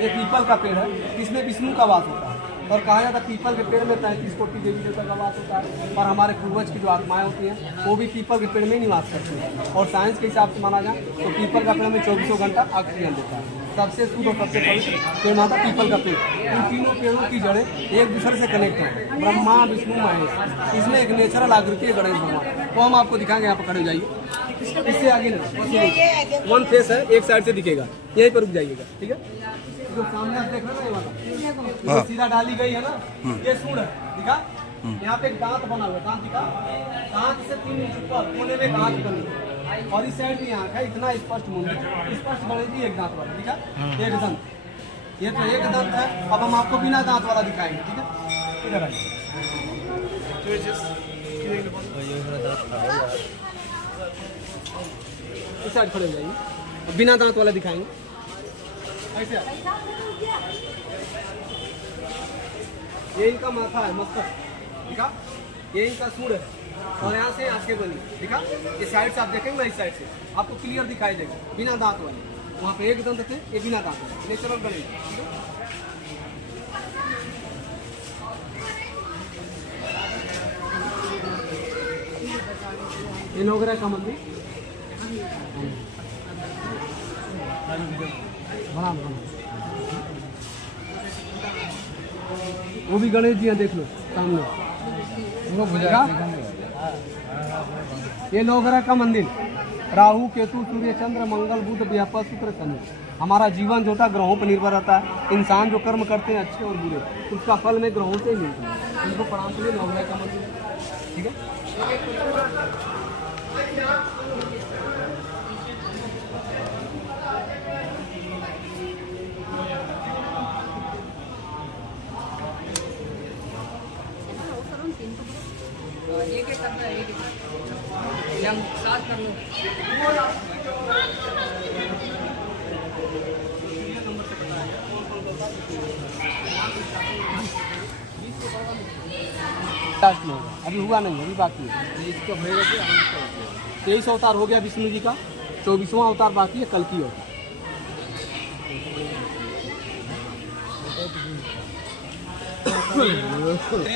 ये पीपल का पेड़ है, इसमें विष्णु का वास होता है और कहा जाता है पीपल के पेड़ में 33 कोटि देवी देवता का वास होता है। और हमारे पूर्वज की जो आत्माएं होती हैं वो भी पीपल के पेड़ में ही निवास करती हैं। और साइंस के हिसाब से माना जाए तो पीपल का पेड़ में 24 घंटा ऑक्सीजन देता है। सबसे शुद्ध और सबसे पवित्र पेड़ माता पीपल का पेड़। इन तीनों पेड़ों की जड़ें एक दूसरे से कनेक्ट हैं, ब्रह्मा विष्णु महेश। इसमें एक नेचुरल आकृति है गणेश भगवान, वो हम आपको दिखाएंगे। यहाँ पर खड़े हो जाइए, इससे आगे नहीं, वन फेस है, एक साइड से दिखेगा, यहीं पर रुक जाइएगा, ठीक है। जो सामने आप देख रहे हो ना, ये वाला जो सीधा डाली गई है ना, ये सूंड है, दिखा। यहाँ पे एक दांत बना हुआ है, दांत दिखा, दांत से 3 इंच ऊपर कोने में दांत बनी है। और इस साइड भी आँख है, इतना स्पष्ट मुंड, स्पष्ट गणेश जी एक दांत वाला, दिखा, एक दंत। ये तो एक दंत है। अब हम आपको बिना दांत वाला दिखाएंगे, ठीक है। इधर आइए, इस साइड खड़े हो जाइए, बिना दांत वाला दिखाएंगे। ऐसे ये इनका माथा है, मस्तक, दिखा, ये इनका सूंड है और यहाँ से आंखें बनी, दिखा। ये साइड से आप देखेंगे ना, इस साइड से आपको क्लियर दिखाई देगा, बिना दांत वाले। वहाँ पे एक दंत थे, ये बिना दांत वाले, नेचुरल गणेश, ठीक है। ये नवग्रह का मंदिर बना, वो भी गणेश जी हैं, देख लो सामने, वो भुजा। ये नवग्रह का मंदिर, राहु केतु सूर्य चंद्र मंगल बुध बृहस्पति शुक्र शनि। हमारा जीवन जो होता है ग्रहों पर निर्भर रहता है। इंसान जो कर्म करते हैं अच्छे और बुरे, उसका फल में ग्रहों से ही मिलता है। उनको प्रणाम के लिए नवग्रह का मंदिर है, ठीक है। साथ कर लो। अभी हुआ नहीं, अभी बाकी है। 23 अवतार हो गया विष्णु जी का, 24वां अवतार बाकी है, कल की अवतार।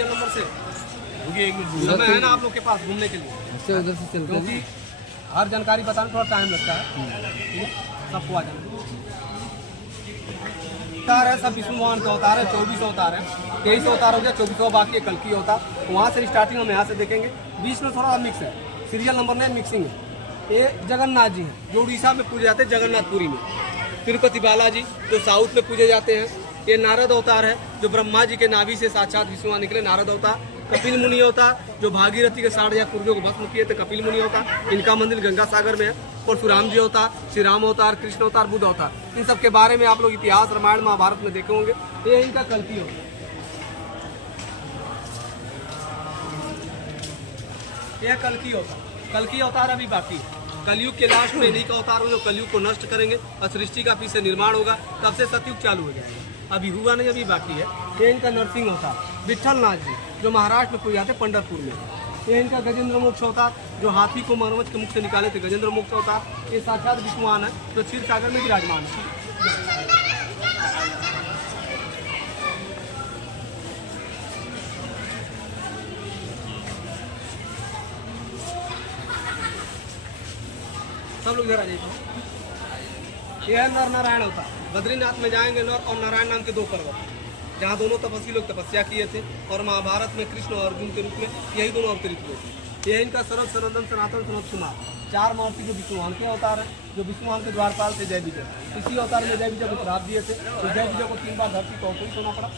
नंबर से समय है ना आप लोग के पास घूमने के लिए, उधर से चलते, क्योंकि हर जानकारी बताने थोड़ा टाइम लगता है, ठीक है। सबको आ जाना। अवतार है, सब विष्णु भगवान का अवतार है, 24 अवतार है। 23 अवतार हो गया, 24वां बाकी है, कल की अवतार। वहाँ से स्टार्टिंग हम यहाँ से देखेंगे, बीच में थोड़ा मिक्स है, सीरियल नंबर नहीं, मिक्सिंग है। ये जगन्नाथ जी हैं जो उड़ीसा में पूजे जाते हैं, जगन्नाथपुरी में। तिरुपति बालाजी जो साउथ में पूजे जाते हैं। ये नारद अवतार है जो ब्रह्मा जी के नाभि से साक्षात विष्णु निकले, नारद अवतार। कपिल मुनि अवतार जो भागीरथी के 60,000 पूर्वजों को भस्म किए थे, कपिल मुनि अवतार। इनका मंदिर गंगा सागर में है। परशुराम जी अवतार, श्री राम अवतार, कृष्ण अवतार, बुद्ध अवतार, इन सब के बारे में आप लोग इतिहास रामायण महाभारत में देखे होंगे। ये इनका कल्कि अवतार, यह कल्कि अवतार। कल्कि अवतार अभी बाकी है। कलयुग के लास्ट में इन्हीं का अवतार हो जो कलयुग को नष्ट करेंगे और सृष्टि का फिर से निर्माण होगा, तब से सतयुग चालू हो जाएगा। अभी हुआ नहीं, अभी बाकी है। ये इनका नरसिंह अवतार, विठल नाथ जी जो महाराष्ट्र में पूजे जाते हैं, पंढरपुर में। ये इनका गजेंद्र मोक्ष अवतार जो हाथी को मगरमच्छ के मुख से निकाले थे, गजेंद्र मोक्ष अवतार। ये साक्षात विष्णुवान है जो क्षीर सागर में विराजमान है। सब लोग इधर आ जाइए। यह नर नारायण अवतार। बद्रीनाथ में जाएंगे नर और नारायण नाम के 2 पर्वत, जहाँ दोनों तपस्वी लोग तपस्या किए थे और महाभारत में कृष्ण और अर्जुन के रूप में यही दोनों अवतरित हुए थे। यह इनका सरल सनंदन सनातन सनत कुमार, 4 मूर्ति जो विष्णुवान के अवतार है, जो विष्णुवान के द्वारपाल थे जय विजय। इसी अवतार में जय विजय को श्राप दिए थे, तो जय विजय को 3 बार धरती को अवतरित होना पड़ा।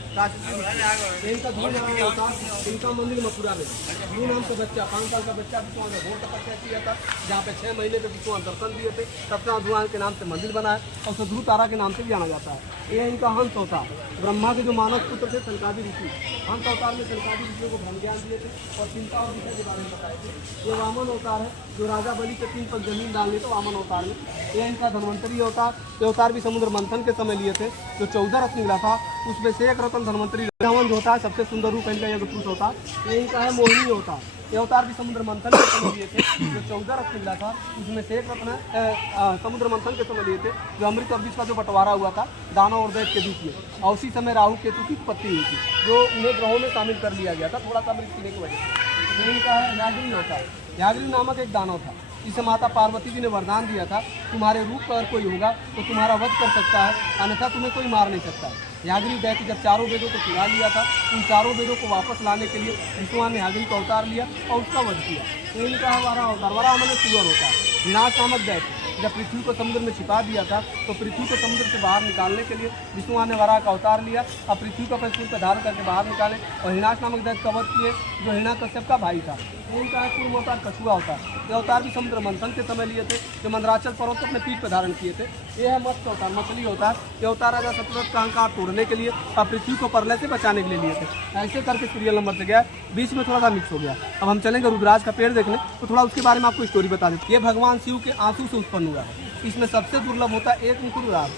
इनका ध्रुव नारायण अवतार, इनका मंदिर मथुरा में। ध्रुव नाम का बच्चा, 5 साल का बच्चा विष्णुवान का घोर तपस्या किया था, जहाँ पे 6 महीने के विष्णुवान दर्शन दिए थे। तब से ध्रुवान के नाम से मंदिर बना है और उसे ध्रुव तारा के नाम से भी जाना जाता है। ये इनका हंस अवतार, ब्रह्मा के जो मानव पुत्र थे सनकादि ऋषि, हंस अवतार में सनकादि ऋषियों को ब्रह्म ज्ञान दिए थे और चिंता और विषय के बारे में बताए थे। ये वामन अवतार है जो राजा बलि के 3 पग जमीन डाल लिए थे वामन अवतार में। ये इनका धन्वंतरी अवतार, ये अवतार भी समुद्र मंथन के समय लिए थे, जो 14 रत्न मिला था, उसमें से एक रत्न धन्वंतरी रावण जो होता है। सबसे सुंदर रूप इनका यज्ञ पुरुष अवतार। ये इनका है मोहिनी अवतार। ये अवतार भी समुद्र मंथन के समय लिए थे, जो 14 रत्न मिला था उसमें से एक रत्न समुद्र मंथन के समय लिए थे, जो अमृत और विष का जो बंटवारा हुआ था दानव और दैत्य के बीच में, और उसी समय राहु केतु की उत्पत्ति हुई थी, जो उन्हें ग्रहों में शामिल कर लिया गया था थोड़ा सा अमृत पीने की वजह से। तो इनका याग्नि होता है, याग्नि नामक एक दानव था, इसे माता पार्वती जी ने वरदान दिया था, तुम्हारे रूप पर कोई होगा तो तुम्हारा वध कर सकता है, अन्यथा तुम्हें कोई मार नहीं सकता है। याग्नि दैत्य जब चारों वेदों को चुरा लिया था, उन चारों वेदों को वापस लाने के लिए विष्णु ने याग्नि का अवतार लिया और उसका वध किया। तो इनका हमारा अवतार वरा मतलब सुअर होता है। विनाश नामक दैत्य जब पृथ्वी को समुद्र में छिपा दिया था, तो पृथ्वी को समुद्र से बाहर निकालने के लिए विष्णु ने वराह का अवतार लिया और पृथ्वी को अपने सिर पर धारण करके बाहर निकाले और हिरणाक्ष नामक दैत्य का वध किए, जो हिरण्याकश्यप का भाई था। इनका पूर्व अवतार कछुआ अवतार, ये अवतार भी समुद्र मंथन के समय लिए थे, जो मंदराचल पर्वत को अपने पीठ पर धारण किए थे। ये है मत्स्य अवतार, मछली अवतार। ये अवतार राजा सतरथ का अहंकार तोड़ने के लिए और पृथ्वी को प्रलय से बचाने के लिए लिए थे। ऐसे करके सीरियल नंबर से गया, बीच में थोड़ा सा मिक्स हो गया। अब हम चलेंगे रुद्राज का पेड़ देखने, तो थोड़ा उसके बारे में आपको स्टोरी बता देते। ये भगवान शिव के आंसू से उत्पन्न हुआ है। इसमें सबसे दुर्लभ होता है एक मुकुट रुद्राज,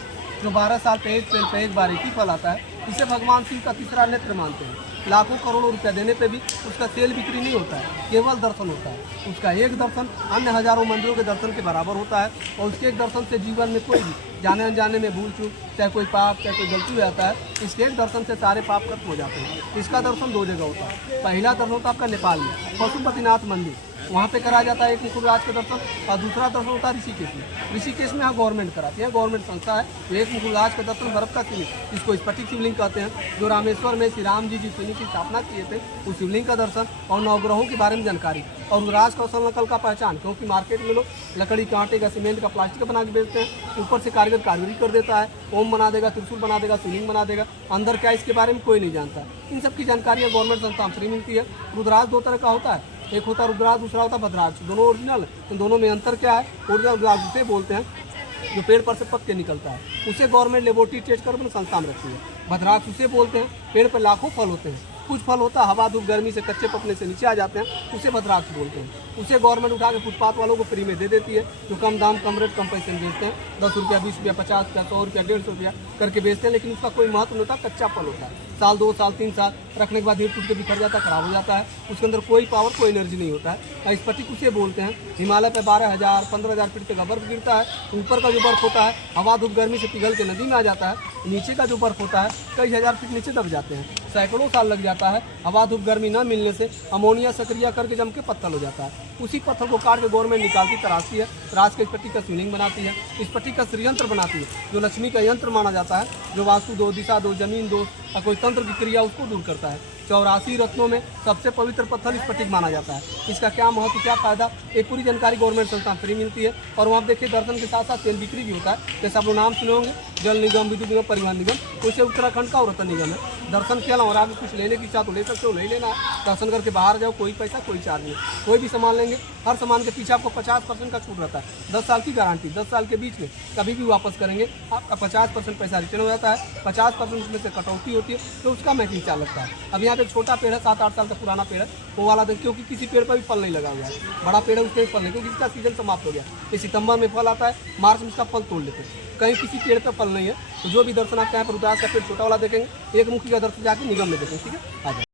जो 12 साल पे एक बार एक ही फल आता है। इसे भगवान शिव का तीसरा नेत्र मानते हैं। लाखों करोड़ों रुपया देने पे भी उसका सेल बिक्री नहीं होता है, केवल दर्शन होता है। उसका एक दर्शन अन्य हजारों मंदिरों के दर्शन के बराबर होता है, और उसके एक दर्शन से जीवन में कोई भी जाने अनजाने में भूल चूक, चाहे कोई पाप चाहे कोई गलती हो जाता है, इसके एक दर्शन से सारे पाप खत्म हो जाते हैं। इसका दर्शन 2 जगह होता है। पहला दर्शन होता है आपका नेपाल में पशुपतिनाथ मंदिर, वहाँ पे करा जाता है एक मुकुट राज का दर्शन, और दूसरा दर्शन होता है ऋषिकेश में। ऋषिकेश में यहाँ गवर्नमेंट कराती है, गवर्नमेंट संस्था है। तो एक मुकुट राज का दर्शन बर्फ का शिवलिंग, इसको स्फटिक शिवलिंग कहते हैं, जो रामेश्वर में श्री राम जी शिवलिंग की स्थापना किए थे, उस शिवलिंग का दर्शन और नवग्रहों के बारे में जानकारी और रुद्राज कौशल नकल का पहचान। क्योंकि मार्केट में लोग लकड़ी का, आटे का, सीमेंट का, प्लास्टिक का बना के बेचते हैं, ऊपर से कारीगर कारीगरी कर देता है, ओम बना देगा, त्रिशूल बना देगा, शिवलिंग बना देगा, अंदर क्या इसके बारे में कोई नहीं जानता। इन सब की जानकारी गवर्नमेंट संस्था फ्री मिलती है। रुद्राज 2 तरह का होता है, एक होता है रुद्राज, दूसरा होता है भद्राक्ष। दोनों ओरिजिनल, तो दोनों में अंतर क्या है? ओरिजिनल रुद्राज उसे बोलते हैं जो पेड़ पर से पक के निकलता है, उसे गवर्नमेंट लेबोरेटरी टेस्ट कर अपने संस्था में रखती है। भद्राक्ष उसे बोलते हैं पेड़ पर लाखों फल होते हैं, कुछ फल होता है हवा धूप गर्मी से कच्चे पकने से नीचे आ जाते हैं, उसे भद्राक्ष बोलते हैं। उसे गवर्नमेंट उठा के फुटपाथ वालों को फ्री में दे देती है, जो कम दाम कम रेट कम पैसे में बेचते हैं। 10 रुपया 20 रुपया 50 रुपया 100 रुपया 150 रुपया करके बेचते हैं, लेकिन उसका कोई महत्व नहीं होता। कच्चा फल होता है, साल 2 साल 3 साल रखने के बाद हीट टूट के बिखर जाता है, खराब हो जाता है, उसके अंदर कोई पावर कोई एनर्जी नहीं होता है। स्फटिक उसे बोलते हैं। हिमालय पे 12,000 15,000 फीट तक बर्फ गिरता है, ऊपर का जो बर्फ होता है हवा धूप गर्मी से पिघल के नदी में आ जाता है, नीचे का जो बर्फ होता है कई हजार फीट नीचे दब जाते हैं, सैकड़ों साल लग जाता है। हवा धूप गर्मी न मिलने से अमोनिया सक्रिय करके जम के पत्थर हो जाता है। उसी पत्थर को काट के गवर्नमेंट निकालती, तराशती है, तराश के स्फटिक का शिवलिंग बनाती है, स्फटिक का श्रीयंत्र बनाती है, जो लक्ष्मी का यंत्र माना जाता है, जो वास्तु दोष, दिशा दोष, जमीन दोष और कोई तंत्र की क्रिया उसको दूर करता है। 84 रत्नों में सबसे पवित्र पत्थर स्फटिक माना जाता है। इसका क्या महत्व, क्या फायदा, एक पूरी जानकारी गवर्नमेंट संस्था फ्री मिलती है। और वहाँ देखिए दर्शन के साथ साथ सेल बिक्री भी होता है। जैसे आप लोग नाम सुने होंगे, जल निगम, विद्युत निगम, परिवहन निगम, उसे उत्तराखंड का रतन निगम है। दर्शन के अलावा आप कुछ लेने की इच्छा तो ले सकते हो, ले लेना, दर्शन करके बाहर जाओ, कोई पैसा कोई चार्ज नहीं। कोई भी सामान लेंगे, हर सामान के पीछे आपको 50% का छूट रहता है। 10 साल की गारंटी, 10 साल के बीच में कभी भी वापस करेंगे आपका 50% पैसा रिटर्न हो जाता है, 50% उसमें से कटौती होती है, तो उसका मेकिंग चार्ज लगता है। अब यहाँ पे एक छोटा पेड़ है, 7-8 साल का पुराना पेड़ है, वो वाला देखिए, क्योंकि किसी पेड़ पर भी फल नहीं लगा हुआ है। बड़ा पेड़ है उसके भी फल नहीं, क्योंकि इसका सीजन समाप्त हो गया। ये सितंबर में फल आता है, मार्च में इसका फल तोड़ लेते हैं। कहीं किसी पेड़ पर फल नहीं है, तो जो भी दर्शन आप चाहें पर रुद्राक्ष का पेड़ छोटा वाला देखेंगे, एक मुखी का दर्शन जाके निगम में देखेंगे। ठीक है, आ जाए।